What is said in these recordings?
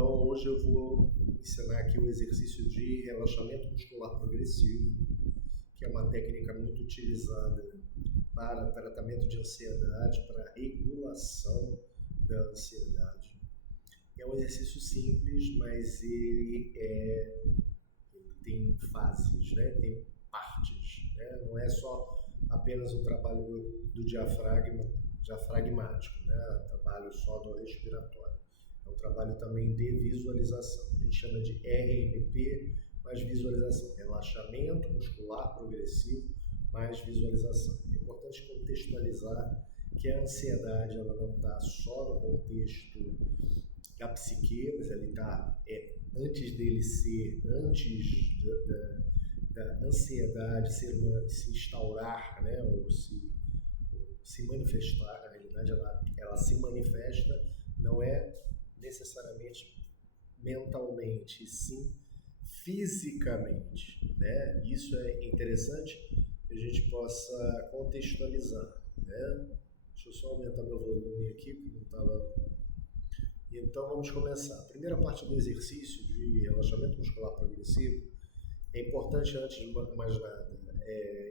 Então hoje eu vou ensinar aqui o exercício de relaxamento muscular progressivo, que é uma técnica muito utilizada para tratamento de ansiedade, para regulação da ansiedade. É um exercício simples, mas ele tem fases, né? Tem partes, né? Não é só apenas o trabalho do diafragmático, né? Trabalho só do respiratório. É um trabalho também de visualização. A gente chama de RMP, mais visualização. Relaxamento muscular progressivo, mais visualização. É importante contextualizar que a ansiedade ela não está só no contexto da psique, mas ela está antes da ansiedade se instaurar, né, ou se manifestar. Na realidade ela se manifesta, não é necessariamente mentalmente, sim fisicamente, né? Isso é interessante que a gente possa contextualizar, né? Deixa eu só aumentar meu volume aqui, porque não estava. Então vamos começar. A primeira parte do exercício de relaxamento muscular progressivo é importante, antes de mais nada,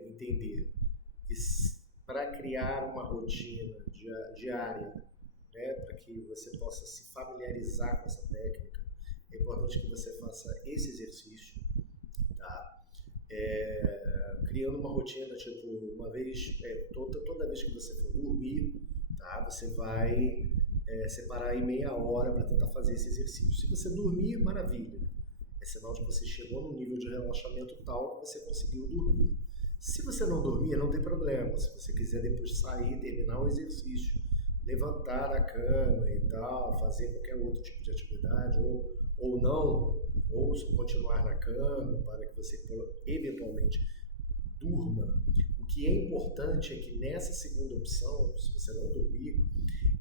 entender que para criar uma rotina diária, né, para que você possa se familiarizar com essa técnica, é importante que você faça esse exercício, tá? Criando uma rotina, tipo, uma vez, toda vez que você for dormir, tá? Você vai separar aí meia hora para tentar fazer esse exercício. Se você dormir, maravilha. É sinal de que você chegou no nível de relaxamento tal que você conseguiu dormir. Se você não dormir, não tem problema. Se você quiser depois sair, terminar o exercício, levantar a cama e tal, fazer qualquer outro tipo de atividade, ou não, ou continuar na cama para que você eventualmente durma. O que é importante é que nessa segunda opção, se você não dormir,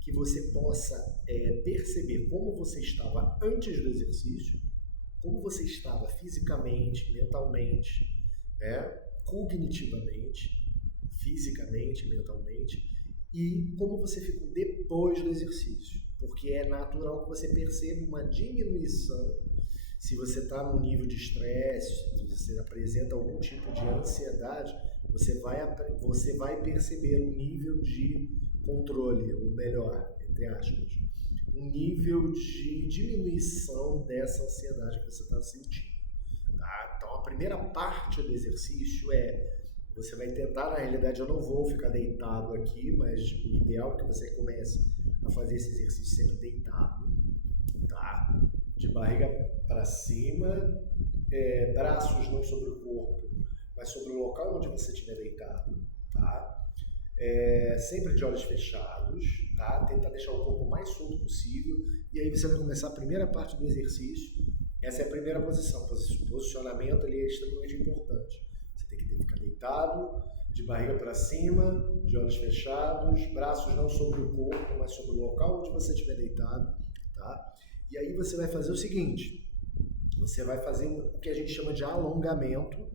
que você possa perceber como você estava antes do exercício, como você estava fisicamente, mentalmente, cognitivamente, fisicamente, mentalmente, e como você ficou depois do exercício. Porque é natural que você perceba uma diminuição. Se você está no nível de estresse, se você apresenta algum tipo de ansiedade, você vai perceber um nível de controle, ou melhor, entre aspas, um nível de diminuição dessa ansiedade que você está sentindo. Tá? Então a primeira parte do exercício você vai tentar, na realidade eu não vou ficar deitado aqui, mas o ideal é que você comece a fazer esse exercício sempre deitado, tá? De barriga para cima, braços não sobre o corpo, mas sobre o local onde você estiver deitado, tá? Sempre de olhos fechados, tá? Tentar deixar o corpo mais solto possível, e aí você vai começar a primeira parte do exercício. Essa é a primeira posição. O posicionamento ali é extremamente importante. Você tem que ficar deitado, de barriga para cima, de olhos fechados, braços não sobre o corpo, mas sobre o local onde você estiver deitado, tá? E aí você vai fazer o seguinte, você vai fazer o que a gente chama de alongamento.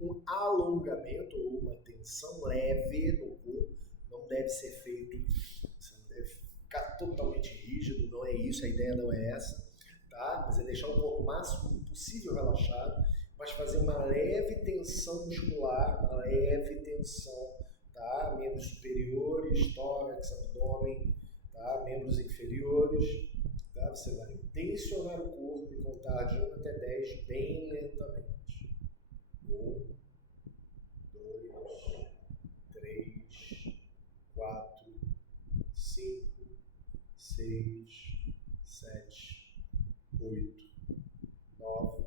Um alongamento ou uma tensão leve no corpo, não deve ser feito, você não deve ficar totalmente rígido, não é isso, a ideia não é essa, tá? Mas é deixar o corpo o máximo possível relaxado, mas fazer uma leve tensão muscular, uma leve tensão, tá? Membros superiores, tórax, abdômen, tá? Membros inferiores, tá? Você vai tensionar o corpo e contar de 1 até 10 bem lentamente. 1, 2, 3, 4, 5, 6, 7, 8, 9,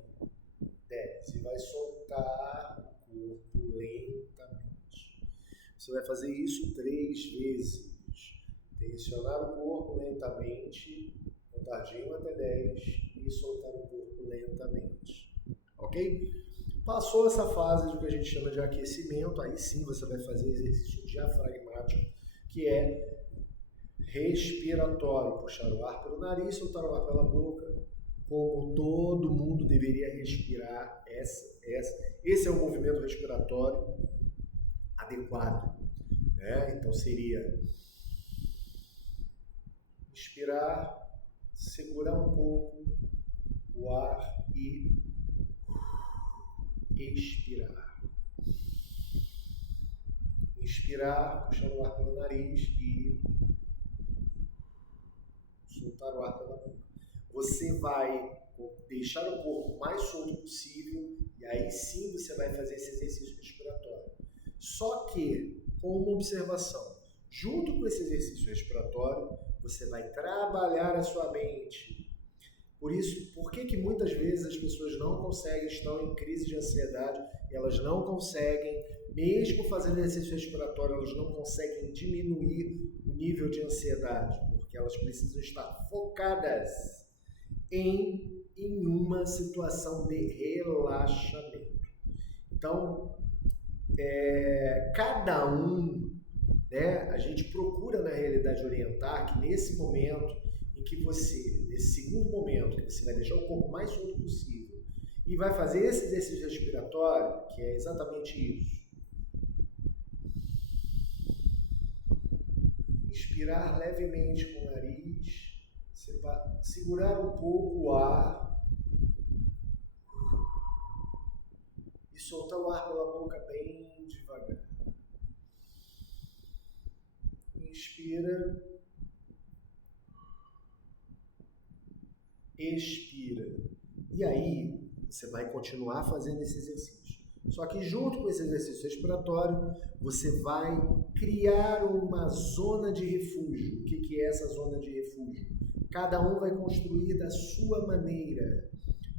10. E vai soltar o corpo lentamente. Você vai fazer isso 3 vezes. Tensionar o corpo lentamente, contar de 1 até 10 e soltar o corpo lentamente. Ok? Passou essa fase do que a gente chama de aquecimento, aí sim você vai fazer exercício diafragmático, que é respiratório, puxar o ar pelo nariz, soltar o ar pela boca, como todo mundo deveria respirar. Esse é o movimento respiratório adequado, né? Então seria inspirar segurar um pouco o ar e expirar. Inspirar, puxando o ar pelo nariz e soltar o ar pela boca. Você vai deixar o corpo mais solto possível e aí sim você vai fazer esse exercício respiratório. Só que, com uma observação, junto com esse exercício respiratório, você vai trabalhar a sua mente. Por isso, por que muitas vezes as pessoas não conseguem, estão em crise de ansiedade, elas não conseguem, mesmo fazendo exercício respiratório, elas não conseguem diminuir o nível de ansiedade, porque elas precisam estar focadas em uma situação de relaxamento. Então, cada um, né, a gente procura na realidade orientar que nesse momento em que você, nesse segundo momento, que você vai deixar o corpo mais solto possível e vai fazer esse exercício respiratório, que é exatamente isso. Inspirar levemente com o nariz, você vai segurar um pouco o ar e soltar o ar pela boca bem devagar. Inspira, expira. E aí, você vai continuar fazendo esse exercício. Só que junto com esse exercício respiratório, você vai criar uma zona de refúgio. O que é essa zona de refúgio? Cada um vai construir da sua maneira.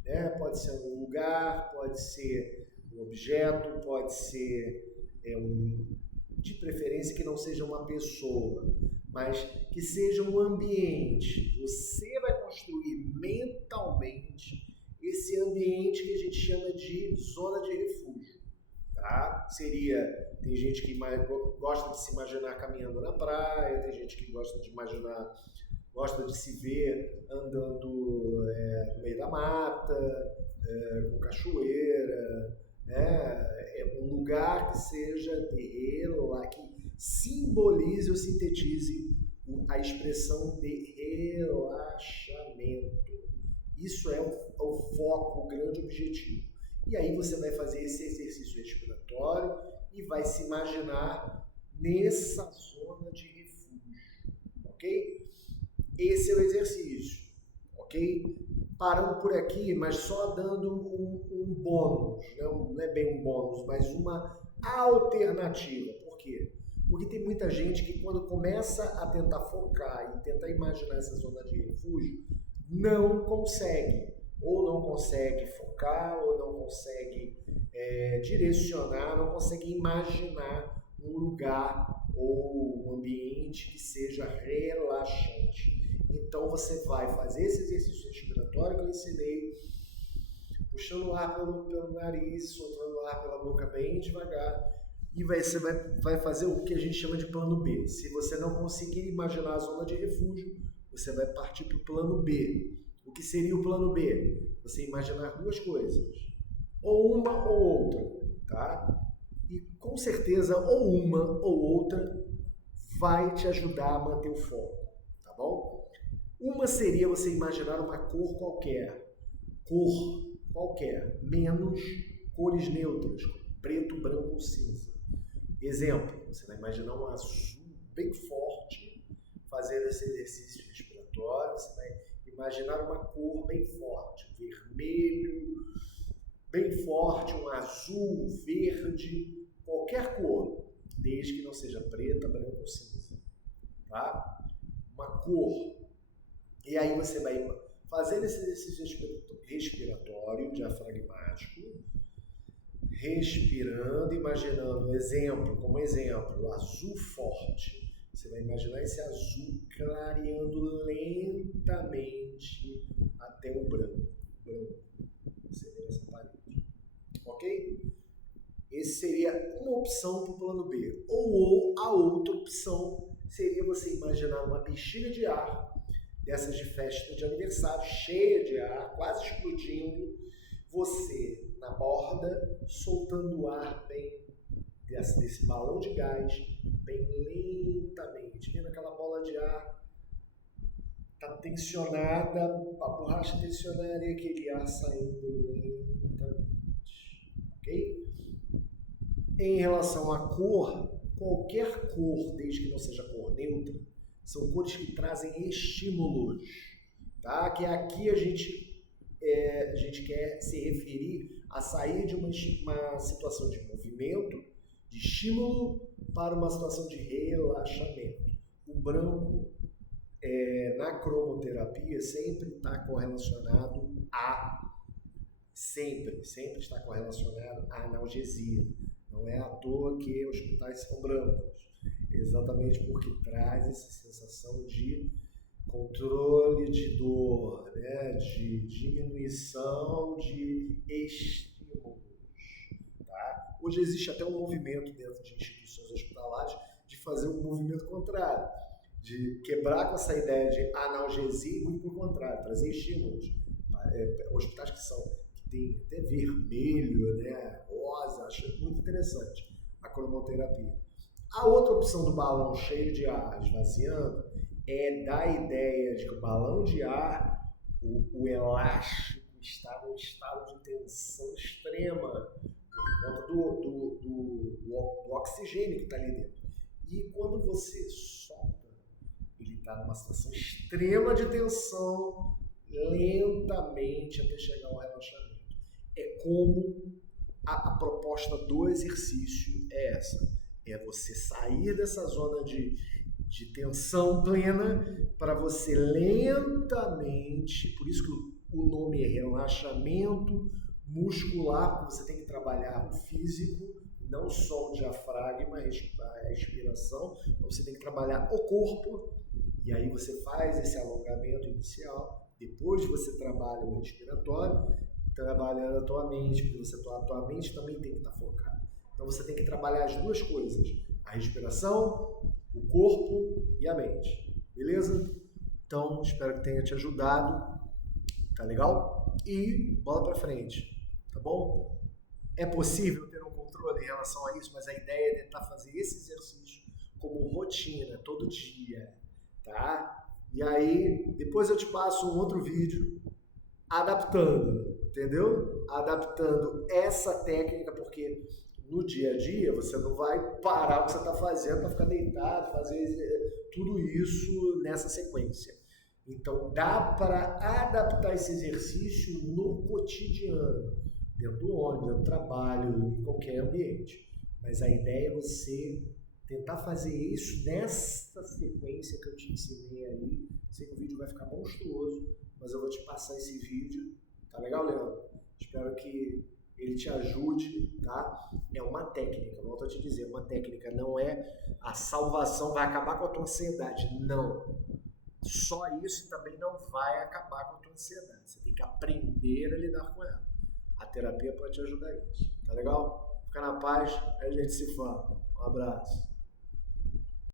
Né? Pode ser um lugar, pode ser um objeto, pode ser de preferência que não seja uma pessoa, mas que seja um ambiente. Você vai construir mentalmente esse ambiente que a gente chama de zona de refúgio. Tá? Tem gente que gosta de se imaginar caminhando na praia, tem gente que gosta de se ver andando no meio da mata, com cachoeira, é um lugar que seja que simbolize ou sintetize a expressão de relaxamento. Isso é o foco, o grande objetivo. E aí você vai fazer esse exercício respiratório e vai se imaginar nessa zona de refúgio, ok? Esse é o exercício, ok? Parando por aqui, mas só dando um bônus, não é bem um bônus, mas uma alternativa. Por quê? Porque tem muita gente que quando começa a tentar focar e tentar imaginar essa zona de refúgio, não consegue. Ou não consegue focar, ou não consegue direcionar, não consegue imaginar um lugar ou um ambiente que seja relaxante. Então você vai fazer esse exercício respiratório que eu ensinei, puxando o ar pelo nariz, soltando o ar pela boca bem devagar, e você vai fazer o que a gente chama de plano B. Se você não conseguir imaginar a zona de refúgio, você vai partir para o plano B. O que seria o plano B? Você imaginar duas coisas, ou uma ou outra, tá? E com certeza ou uma ou outra vai te ajudar a manter o foco, tá bom? Uma seria você imaginar uma cor qualquer, menos cores neutras, preto, branco, cinza. Exemplo, você vai imaginar um azul bem forte, fazendo esse exercício respiratório, você vai imaginar uma cor bem forte, um vermelho bem forte, um azul, um verde, qualquer cor, desde que não seja preta, branca ou cinza, tá? Uma cor. E aí você vai fazendo esse exercício respiratório, diafragmático, respirando, imaginando como exemplo, azul forte. Você vai imaginar esse azul clareando lentamente até o branco. Você vê nessa parede. Ok? Esse seria uma opção para o plano B. Ou a outra opção seria você imaginar uma bexiga de ar, dessas de festa de aniversário, cheia de ar, quase explodindo, você na borda, soltando o ar bem desse balão de gás, bem lentamente, vendo aquela bola de ar Tá tensionada, a borracha tensionada e aquele ar saindo lentamente, ok? Em relação à cor, qualquer cor, desde que não seja cor neutra, são cores que trazem estímulos, tá? Que aqui a gente quer se referir a sair de uma situação de movimento, de estímulo, para uma situação de relaxamento. O branco, na cromoterapia, sempre está correlacionado sempre está correlacionado à analgesia. Não é à toa que hospitais são brancos, exatamente porque traz essa sensação de controle de dor, né? De diminuição de estímulos. Tá? Hoje existe até um movimento dentro de instituições hospitalares de fazer um movimento contrário, de quebrar com essa ideia de analgesia e muito por contrário, trazer estímulos. Hospitais que tem até vermelho, né, rosa, acho muito interessante a cromoterapia. A outra opção do balão cheio de ar esvaziando é dar a ideia de que o balão de ar, o elástico, está num estado de tensão extrema por conta do oxigênio que está ali dentro. E quando você solta, ele está numa situação extrema de tensão, lentamente até chegar ao relaxamento. É como a proposta do exercício é essa. É você sair dessa zona de tensão plena para você lentamente, por isso que o nome é relaxamento muscular, porque você tem que trabalhar o físico, não só o diafragma, a respiração, você tem que trabalhar o corpo, e aí você faz esse alongamento inicial, depois você trabalha o respiratório, trabalhando a tua mente, porque a tua mente também tem que estar focada. Então você tem que trabalhar as duas coisas, a respiração, o corpo e a mente, beleza? Então, espero que tenha te ajudado, tá legal? E bola pra frente, tá bom? É possível ter um controle em relação a isso, mas a ideia é tentar fazer esse exercício como rotina, todo dia, tá? E aí, depois eu te passo um outro vídeo adaptando, entendeu? Adaptando essa técnica, porque no dia a dia você não vai parar o que você está fazendo para ficar deitado, fazer tudo isso nessa sequência. Então dá para adaptar esse exercício no cotidiano, dentro do ônibus, dentro do trabalho, em qualquer ambiente. Mas a ideia é você tentar fazer isso nessa sequência que eu te ensinei aí. Sei que o vídeo vai ficar monstruoso, mas eu vou te passar esse vídeo. Tá legal, Leandro? Espero que ele te ajude, tá? É uma técnica, volto a te dizer, uma técnica, não é a salvação, vai acabar com a tua ansiedade, não. Só isso também não vai acabar com a tua ansiedade, você tem que aprender a lidar com ela. A terapia pode te ajudar nisso, tá legal? Fica na paz, aí a gente se fala. Um abraço.